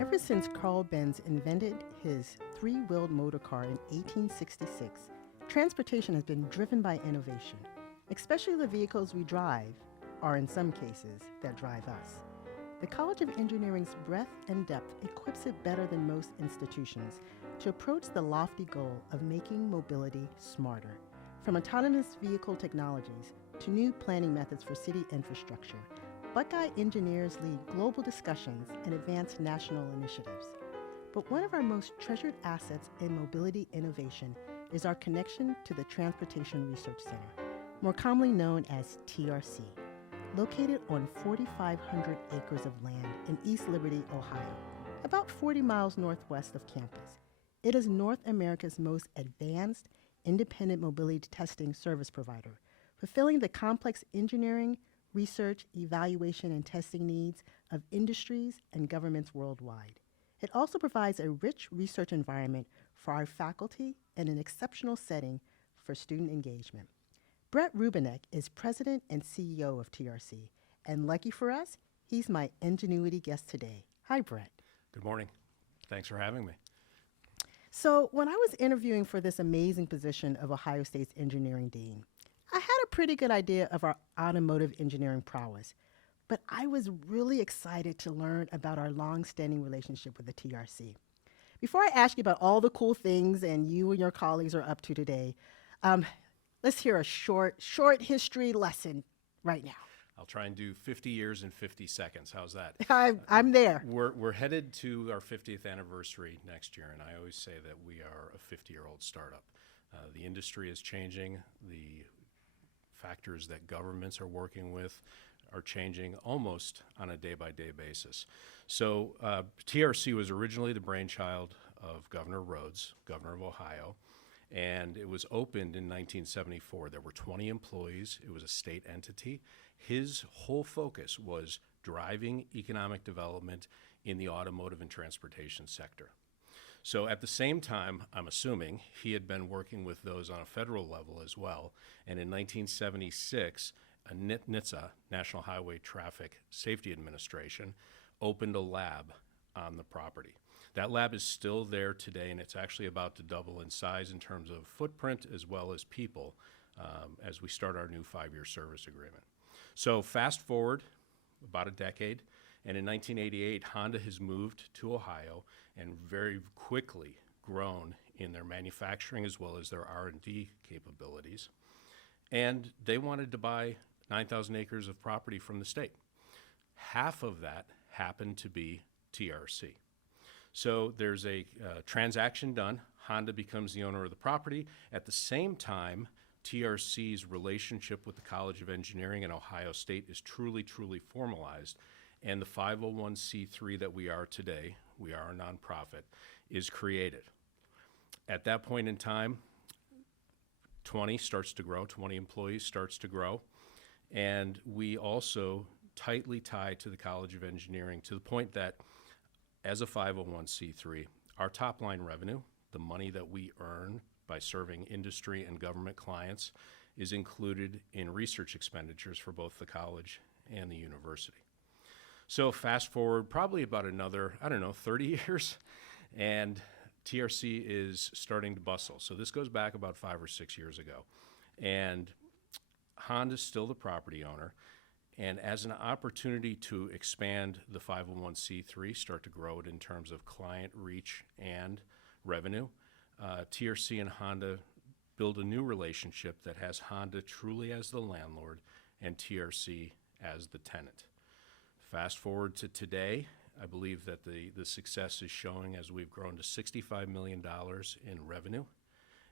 Ever since Carl Benz invented his three-wheeled motor car in 1866, transportation has been driven by innovation. Especially the vehicles we drive, or in some cases, that drive us. The College of Engineering's breadth and depth equips it better than most institutions to approach the lofty goal of making mobility smarter. From autonomous vehicle technologies to new planning methods for city infrastructure, Buckeye engineers lead global discussions and advance national initiatives. But one of our most treasured assets in mobility innovation is our connection to the Transportation Research Center, more commonly known as TRC. Located on 4,500 acres of land in East Liberty, Ohio, about 40 miles northwest of campus. It is North America's most advanced independent mobility testing service provider, fulfilling the complex engineering, research, evaluation, and testing needs of industries and governments worldwide. It also provides a rich research environment for our faculty and an exceptional setting for student engagement. Brett Rubinek is president and CEO of TRC, and lucky for us, he's my Enginuity guest today. Hi, Brett. Good morning. Thanks for having me. So, when I was interviewing for this amazing position of Ohio State's engineering dean, I had a pretty good idea of our automotive engineering prowess, but I was really excited to learn about our long-standing relationship with the TRC. Before I ask you about all the cool things and you and your colleagues are up to today, let's hear a short history lesson right now. I'll try and do 50 years in 50 seconds. How's that? I'm there. We're headed to our 50th anniversary next year, and I always say that we are a 50-year-old startup. The industry is changing. The factors that governments are working with are changing almost on a day-by-day basis. So TRC was originally the brainchild of Governor Rhodes, governor of Ohio, and it was opened in 1974. There were 20 employees. It was a state entity. His whole focus was driving economic development in the automotive and transportation sector. So at the same time, I'm assuming, he had been working with those on a federal level as well. And in 1976, NHTSA, National Highway Traffic Safety Administration, opened a lab on the property. That lab is still there today, and it's actually about to double in size in terms of footprint as well as people as we start our new 5-year service agreement. So fast forward about a decade, and in 1988, Honda has moved to Ohio and very quickly grown in their manufacturing as well as their R&D capabilities. And they wanted to buy 9,000 acres of property from the state. Half of that happened to be TRC. So there's a transaction done. Honda becomes the owner of the property. At the same time, TRC's relationship with the College of Engineering and Ohio State is truly, truly formalized. And the 501c3 that we are today, we are a nonprofit, is created. At that point in time, 20 starts to grow, 20 employees starts to grow. And we also tightly tie to the College of Engineering to the point that as a 501c3, our top line revenue, the money that we earn by serving industry and government clients, is included in research expenditures for both the college and the university. So fast forward probably about another, 30 years, and TRC is starting to bustle. So this goes back about 5 or 6 years ago. And Honda's still the property owner. And as an opportunity to expand the 501c3, start to grow it in terms of client reach and revenue, TRC and Honda build a new relationship that has Honda truly as the landlord and TRC as the tenant. Fast forward to today, I believe that the success is showing as we've grown to $65 million in revenue,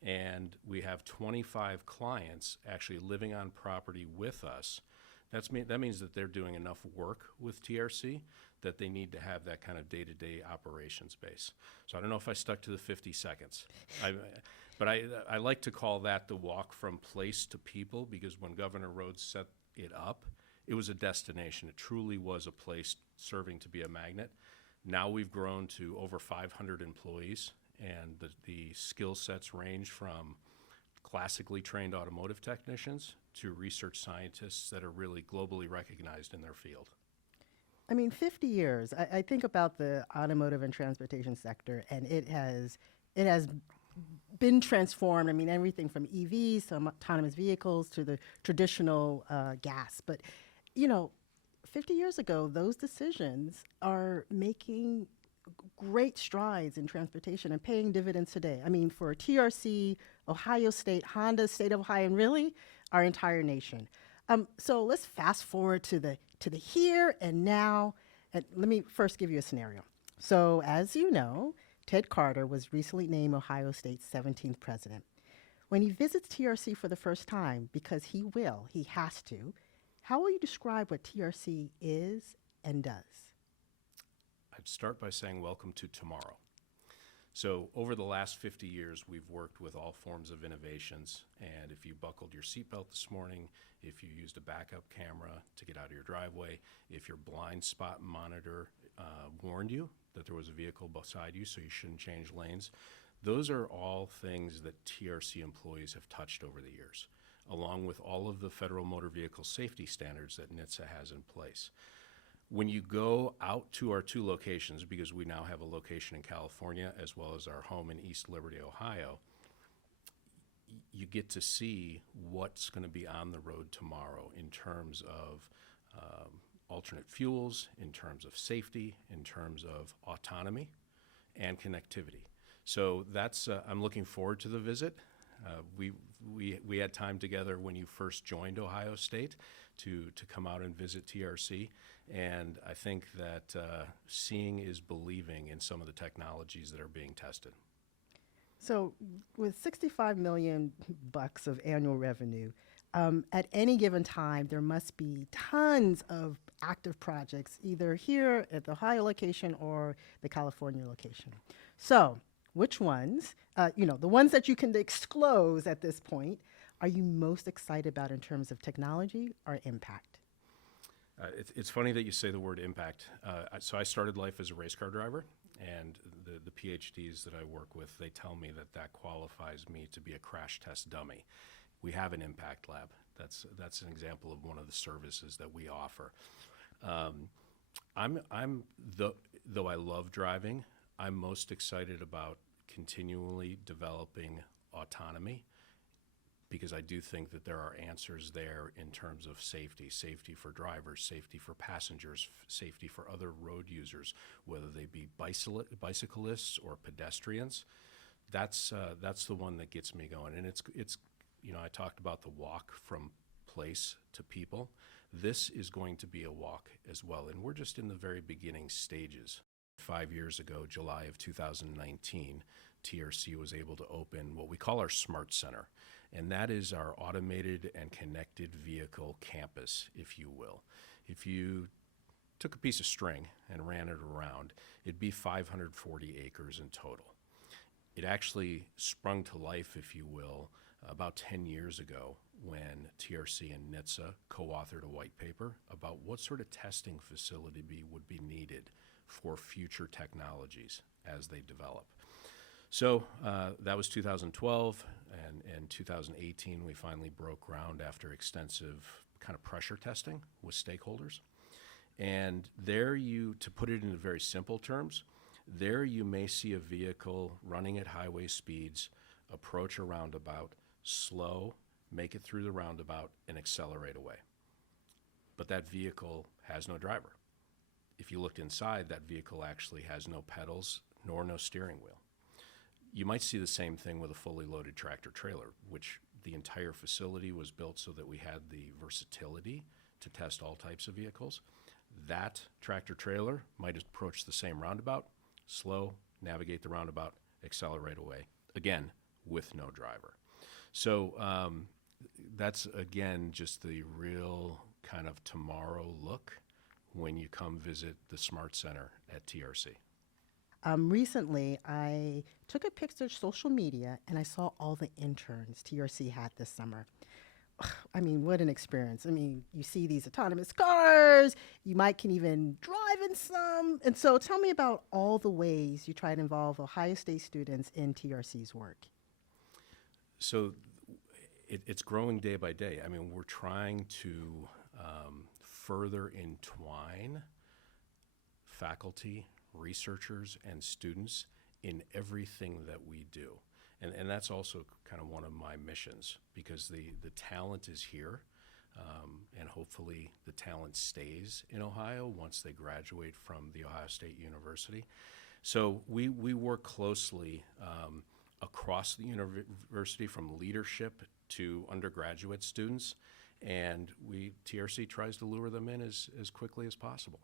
and we have 25 clients actually living on property with us. That means that they're doing enough work with TRC that they need to have that kind of day-to-day operations base. So I don't know if I stuck to the 50 seconds. But I like to call that the walk from place to people, because when Governor Rhodes set it up, it was a destination. It truly was a place serving to be a magnet. Now we've grown to over 500 employees, and the skill sets range from classically trained automotive technicians to research scientists that are really globally recognized in their field. I mean, 50 years. I think about the automotive and transportation sector, and it has been transformed. I mean, everything from EVs to autonomous vehicles to the traditional gas. But, you know, 50 years ago, those decisions are making great strides in transportation and paying dividends today. I mean, for TRC, Ohio State, Honda, State of Ohio, and really our entire nation. So let's fast forward to the here and now. And let me first give you a scenario. So as you know, Ted Carter was recently named Ohio State's 17th president. When he visits TRC for the first time, because he has to, how will you describe what TRC is and does? I'd start by saying welcome to tomorrow. So over the last 50 years, we've worked with all forms of innovations. And if you buckled your seatbelt this morning, if you used a backup camera to get out of your driveway, if your blind spot monitor warned you that there was a vehicle beside you so you shouldn't change lanes, those are all things that TRC employees have touched over the years, along with all of the federal motor vehicle safety standards that NHTSA has in place. When you go out to our two locations, because we now have a location in California as well as our home in East Liberty, Ohio, you get to see what's going to be on the road tomorrow in terms of alternate fuels, in terms of safety, in terms of autonomy and connectivity. So that's I'm looking forward to the visit. We had time together when you first joined Ohio State to come out and visit TRC, and I think that seeing is believing in some of the technologies that are being tested. So with 65 million bucks of annual revenue, at any given time, there must be tons of active projects, either here at the Ohio location or the California location. So which ones, the ones that you can disclose at this point, are you most excited about in terms of technology or impact? It's funny that you say the word impact. So I started life as a race car driver, and the PhDs that I work with, they tell me that qualifies me to be a crash test dummy. We have an impact lab. That's an example of one of the services that we offer. Though I love driving, I'm most excited about continually developing autonomy, because I do think that there are answers there in terms of safety for drivers, safety for passengers, safety for other road users, whether they be bicyclists or pedestrians. That's the one that gets me going. And it's I talked about the walk from place to people. This is going to be a walk as well, and we're just in the very beginning stages. 5 years ago, July of 2019, TRC was able to open what we call our Smart Center, and that is our automated and connected vehicle campus, if you will. If you took a piece of string and ran it around, it'd be 540 acres in total. It actually sprung to life, if you will, about 10 years ago when TRC and NHTSA co-authored a white paper about what sort of testing facility would be needed for future technologies as they develop. So that was 2012, and 2018 we finally broke ground after extensive kind of pressure testing with stakeholders. And there to put it into very simple terms, there you may see a vehicle running at highway speeds, approach a roundabout, slow, make it through the roundabout, and accelerate away. But that vehicle has no driver. If you looked inside, that vehicle actually has no pedals nor no steering wheel. You might see the same thing with a fully loaded tractor trailer, which the entire facility was built so that we had the versatility to test all types of vehicles. That tractor trailer might approach the same roundabout, slow, navigate the roundabout, accelerate away, again, with no driver. So that's, again, just the real kind of tomorrow look when you come visit the Smart Center at TRC. Recently, I took a picture of social media and I saw all the interns TRC had this summer. I mean, what an experience. I mean, you see these autonomous cars, you can even drive in some. And so tell me about all the ways you try to involve Ohio State students in TRC's work. So It's growing day by day. I mean, we're trying to further entwine faculty, researchers, and students in everything that we do. And that's also kind of one of my missions, because the talent is here, and hopefully the talent stays in Ohio once they graduate from The Ohio State University. So we work closely across the university, from leadership to undergraduate students, and TRC tries to lure them in as quickly as possible.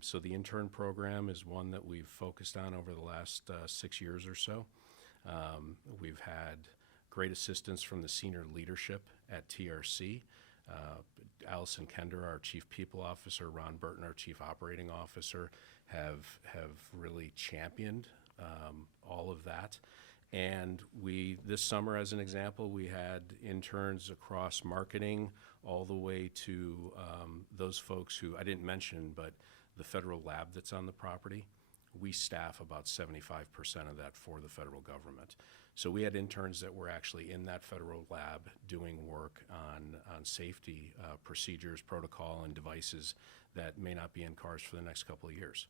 So the intern program is one that we've focused on over the last 6 years or so. We've had great assistance from the senior leadership at TRC. Allison Kender, our Chief People Officer, Ron Burton, our Chief Operating Officer, have really championed all of that. And this summer, as an example, we had interns across marketing all the way to those folks who I didn't mention, but the federal lab that's on the property, we staff about 75% of that for the federal government. So we had interns that were actually in that federal lab doing work on safety procedures, protocol, and devices that may not be in cars for the next couple of years.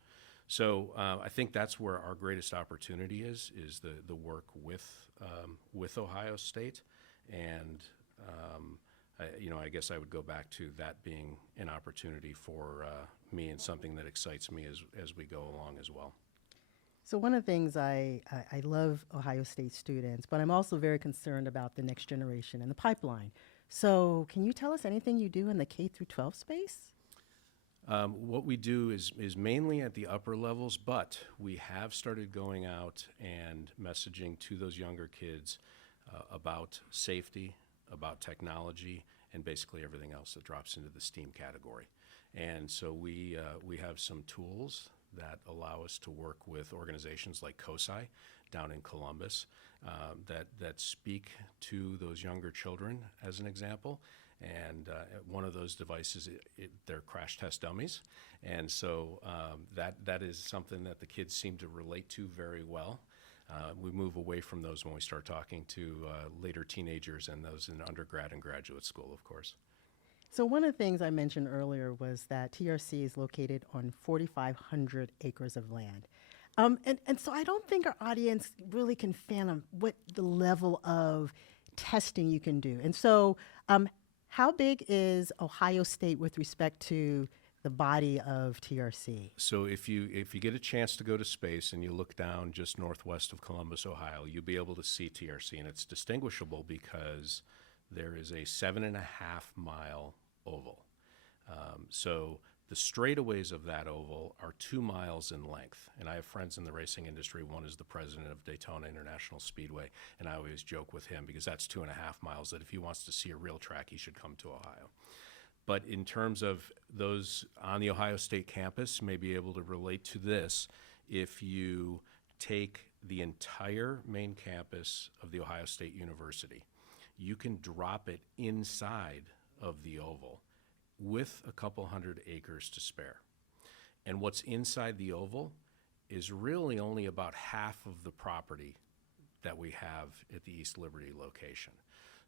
So I think that's where our greatest opportunity is the work with Ohio State. And I guess I would go back to that being an opportunity for me, and something that excites me as we go along as well. So one of the things I love Ohio State students, but I'm also very concerned about the next generation and the pipeline. So can you tell us anything you do in the K through 12 space? What we do is mainly at the upper levels, but we have started going out and messaging to those younger kids about safety, about technology, and basically everything else that drops into the STEAM category. And so we have some tools that allow us to work with organizations like COSI down in Columbus that speak to those younger children, as an example. And one of those devices, they're crash test dummies. And so that is something that the kids seem to relate to very well. We move away from those when we start talking to later teenagers and those in undergrad and graduate school, of course. So one of the things I mentioned earlier was that TRC is located on 4,500 acres of land. And so I don't think our audience really can fathom what the level of testing you can do. And so how big is Ohio State with respect to the body of TRC? So if you get a chance to go to space and you look down just northwest of Columbus, Ohio, you'll be able to see TRC, and it's distinguishable because there is a 7.5-mile oval. So the straightaways of that oval are 2 miles in length. And I have friends in the racing industry. One is the president of Daytona International Speedway, and I always joke with him because that's 2.5 miles, that if he wants to see a real track, he should come to Ohio. But in terms of those on the Ohio State campus, may be able to relate to this. If you take the entire main campus of the Ohio State University, you can drop it inside of the oval with a couple hundred acres to spare. And what's inside the oval is really only about half of the property that we have at the East Liberty location.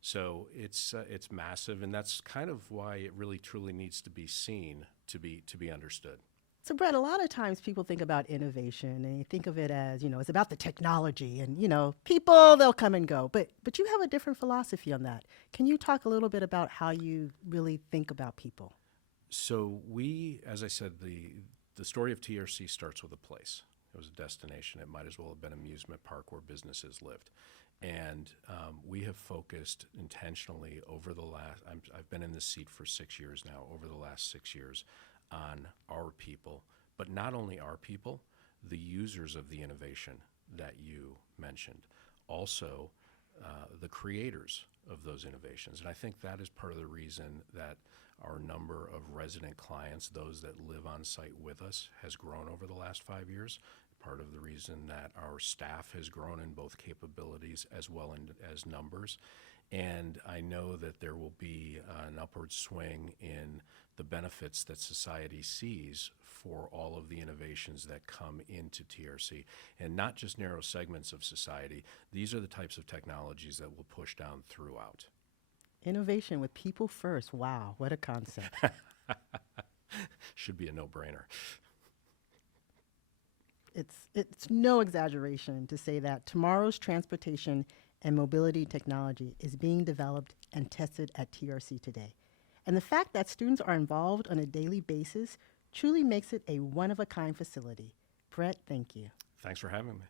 So it's massive, and that's kind of why it really truly needs to be seen to be understood. So Brett, a lot of times people think about innovation and you think of it as, it's about the technology and, people, they'll come and go. But you have a different philosophy on that. Can you talk a little bit about how you really think about people? So as I said, the story of TRC starts with a place. It was a destination. It might as well have been an amusement park where businesses lived. And we have focused intentionally over the last, I've been in this seat for 6 years now, over the last 6 years, on our people, but not only our people, the users of the innovation that you mentioned, also the creators of those innovations. And I think that is part of the reason that our number of resident clients, those that live on site with us, has grown over the last 5 years. Part of the reason that our staff has grown in both capabilities as well as numbers. And I know that there will be an upward swing in the benefits that society sees for all of the innovations that come into TRC, and not just narrow segments of society. These are the types of technologies that will push down throughout. Innovation with people first. Wow, what a concept. Should be a no-brainer. It's no exaggeration to say that tomorrow's transportation and mobility technology is being developed and tested at TRC today. And the fact that students are involved on a daily basis truly makes it a one-of-a-kind facility. Brett, thank you. Thanks for having me.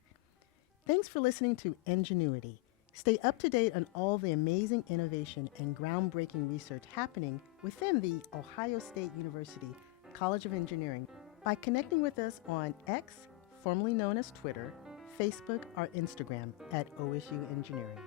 Thanks for listening to Enginuity. Stay up to date on all the amazing innovation and groundbreaking research happening within the Ohio State University College of Engineering by connecting with us on X, formerly known as Twitter, Facebook, or Instagram at OSU Engineering.